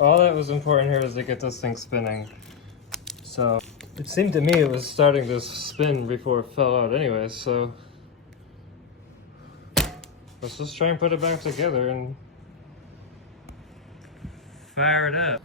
All that was important here was to get this thing spinning. So it seemed to me it was starting to spin before it fell out anyways, so let's just try and put it back together and fire it up.